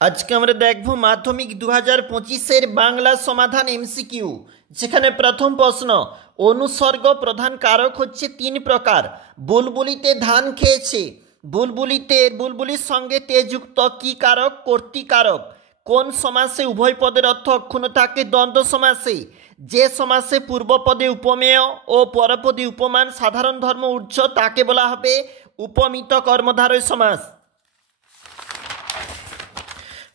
আজকে আমরা দেখব মাধ্যমিক 2025-এর বাংলা সমাধান এমসিকিউ, যেখানে প্রথম প্রশ্ন, অনুসর্গ প্রধান কারক হচ্ছে তিন প্রকার। বুলবুলিতে ধান খেয়েছে। বুলবুলির সঙ্গে তে যুক্ত কি কারক? কর্তৃকারক। কোন সমাসে উভয় পদের অর্থ অক্ষুণ্ণ থাকে? দ্বন্দ্ব সমাসে। যে সমাসে পূর্বপদে উপমেয় ও পরপদে উপমান সাধারণ ধর্ম উচ্চ তাকে বলা হবে উপমিত কর্মধারয় সমাস।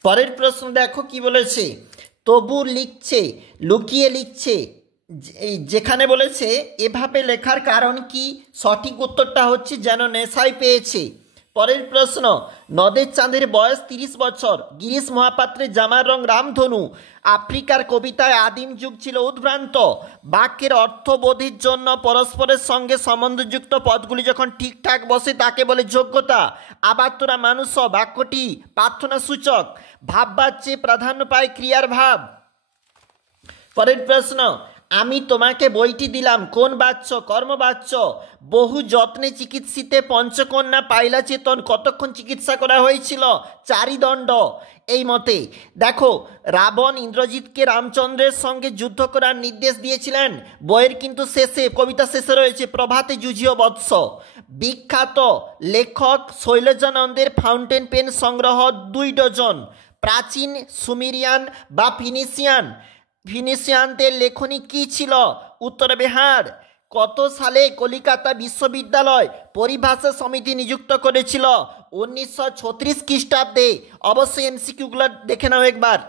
পরের প্রশ্ন দেখো কি বলেছে, তবু লিখছে, লুকিয়ে লিখছে। যেখানে বলেছে এভাবে লেখার কারণ কি? সঠিক উত্তরটা হচ্ছে যেন নেশায় পেয়েছে। পরের প্রশ্ন, নদের চাঁদের বয়স 30 বছর। গিরিশ মহাপাত্রের জামার রং রামধনু। আফ্রিকার কবিতায় আদিম যুগ ছিল উদ্ভ্রান্ত। বাক্যের অর্থবোধের জন্য পরস্পরের সঙ্গে সম্বন্ধযুক্ত পদগুলি যখন ঠিকঠাক বসে তাকে বলে যোগ্যতা। আবার তোরা মানুষ বাক্যটি প্রার্থনা সূচক। ভাববাচ্যে প্রাধান্য পায় ক্রিয়ার ভাব। পরের প্রশ্ন, আমি তোমাকে বইটি দিলাম কোন বাচ্য? কর্মবাচ্য। বহু যত্নে চিকিৎসিতে পঞ্চকন্যা পাইলা চেতন। কতক্ষণ চিকিৎসা করা হয়েছিল? 4 দণ্ড। এই মতে দেখো, রাবণ ইন্দ্রজিৎকে রামচন্দ্রের সঙ্গে যুদ্ধ করার নির্দেশ দিয়েছিলেন। বইয়ের কিন্তু শেষে, কবিতা শেষে রয়েছে প্রভাতে যুঝিও বৎস। বিখ্যাত লেখক শৈলজানন্দের ফাউন্টেন পেন সংগ্রহ 2 ডজন। প্রাচীন সুমেরিয়ান বা ফিনিশিয়ানদের লেখনী কি ছিল? উত্তর বিহার। কত সালে কলিকাতা বিশ্ববিদ্যালয় পরিভাষা সমিতি নিযুক্ত করেছিল? 1936 খ্রিস্টাব্দে। অবশ্যই এমসিকিউগুলো দেখে নাও একবার।